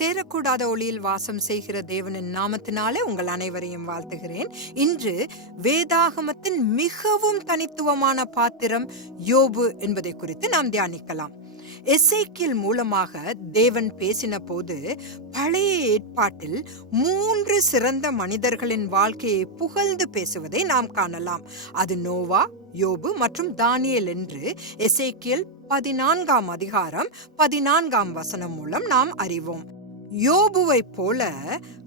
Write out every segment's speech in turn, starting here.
சேரக்கூடாத ஒளியில் வாசம் செய்கிற தேவனின் நாமத்தினாலே உங்கள் அனைவரையும் வாழ்த்துகிறேன். இன்று வேதாகமத்தின் மிகவும் தனித்துவமான பாத்திரம் யோபு என்பதை குறித்து நாம் தியானிக்கலாம். எசேக்கியல் மூலமாக தேவன் பேசின போது பழைய ஏற்பாட்டில் மூன்று சிறந்த மனிதர்களின் வாழ்க்கையை புகழ்ந்து பேசுவதை நாம் காணலாம். அது நோவா யோபு மற்றும் தானியல் என்று எசேக்கியல் பதினான்காம் அதிகாரம் பதினான்காம் வசனம் மூலம் நாம் அறிவோம். யோபுவைப் போல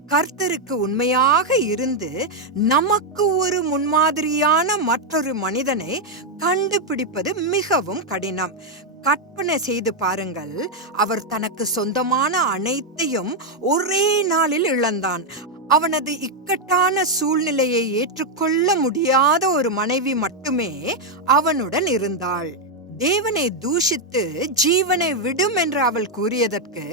கர்த்தருக்கு உண்மையாக இருந்து நமக்கு ஒரு முன்மாதிரியான மற்றொரு மனிதனை கண்டுபிடிப்பது மிகவும் கடினம். கற்பனை செய்து பாருங்கள் அவர் தனக்கு சொந்தமான அனைத்தையும் ஒரே நாளில் இழந்தான். அவனது இக்கட்டான சூழ்நிலையை ஏற்றுக்கொள்ள முடியாத ஒரு மனைவி மட்டுமே அவனுடன் இருந்தாள். தேவனை தூஷித்து ஜீவனை விடும் என்று அவள் கூறியதற்கு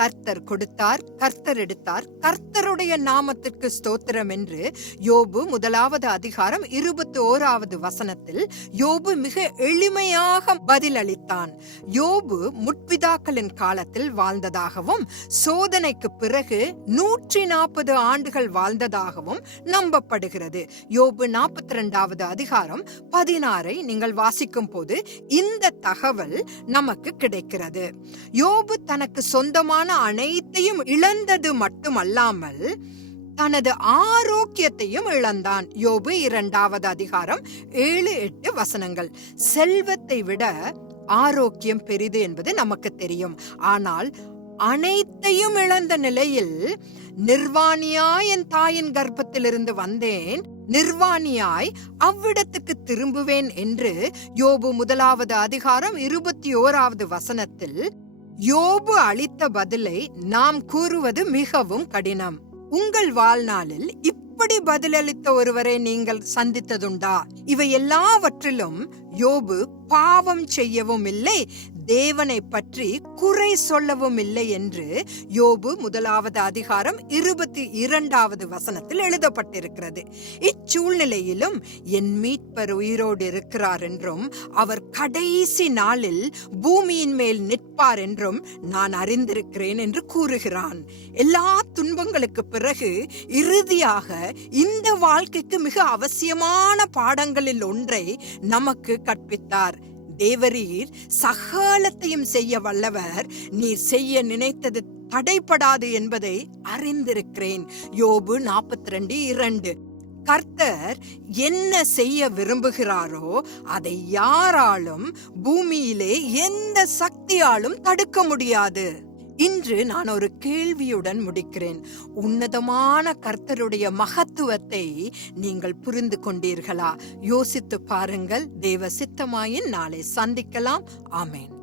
கர்த்தர் கொடுத்தார் கர்த்தர் எடுத்தார். கர்த்தருடைய நாமத்திற்கு ஸ்தோத்திரம் என்று யோபு முதலாவது அதிகாரம் இருபத்தி ஓராவது வசனத்தில் யோபு மிக எளிமையாக பதிலளித்தான். யோபு முற்பிதாக்களின் காலத்தில் வாழ்ந்ததாகவும் சோதனைக்கு பிறகு நூற்றி நாற்பது ஆண்டுகள் வாழ்ந்ததாகவும் நம்பப்படுகிறது. யோபு நாற்பத்தி ரெண்டாவது அதிகாரம் பதினாறை நீங்கள் வாசிக்கும் போது இந்த தகவல் நமக்கு கிடைக்கிறது. யோபு தனக்கு சொந்தமான அனைத்தையும் இழந்தது மட்டுமல்லாமல் தனது ஆரோக்கியத்தையும் இழந்தான். யோபு இரண்டாவது அதிகாரம் ஏழு எட்டு வசனங்கள். செல்வத்தை விட ஆரோக்கியம் பெரிது என்பது நமக்கு தெரியும். ஆனால் அனைத்தையும் இழந்த நிலையில் நிர்வாணியாய் என் தாயின் கர்ப்பத்திலிருந்து வந்தேன். நிர்வாணியாய் அவ்விடத்துக்கு திரும்புவேன் என்று யோபு முதலாவது அதிகாரம் இருபத்தி ஓராவது வசனத்தில் யோபு அளித்த பதிலை நாம் கூறுவது மிகவும் கடினம். உங்கள் வாழ்நாளில் இப்படி பதிலளித்த ஒருவரை நீங்கள் சந்தித்ததுண்டா? இவை எல்லாவற்றிலும் யோபு பாவம் செய்யவும் இல்லை தேவனை பற்றி குறை சொல்லவும் இல்லை என்று யோபு முதலாவது அதிகாரம் இருபத்தி இரண்டாவது வசனத்தில் எழுதப்பட்டிருக்கிறது. இச்சூழ்நிலையிலும் என் மீட்பர் உயிரோடு இருக்கிறார் என்றும் அவர் கடைசி நாளில் பூமியின் மேல் நிற்பார் என்றும் நான் அறிந்திருக்கிறேன் என்று கூறுகிறான். எல்லா துன்பங்களுக்கு பிறகு இறுதியாக இந்த வாழ்க்கைக்கு மிக அவசியமான பாடங்களில் ஒன்றை நமக்கு கற்பித்தார். தேவரீர் சகலத்தையும் செய்ய வல்லவர். நீர் செய்ய நினைத்தது தடைப்படாது என்பதை அறிந்திருக்கிறேன். யோபு நாற்பத்தி ரெண்டு இரண்டு. கர்த்தர் என்ன செய்ய விரும்புகிறாரோ அதை யாராலும் பூமியிலே எந்த சக்தியாலும் தடுக்க முடியாது. இன்று நான் ஒரு கேள்வியுடன் முடிக்கிறேன். உன்னதமான கர்த்தருடைய மகத்துவத்தை நீங்கள் புரிந்து கொண்டீர்களா? யோசித்து பாருங்கள். தேவ சித்தமாயின் நாளை சந்திக்கலாம். ஆமேன்.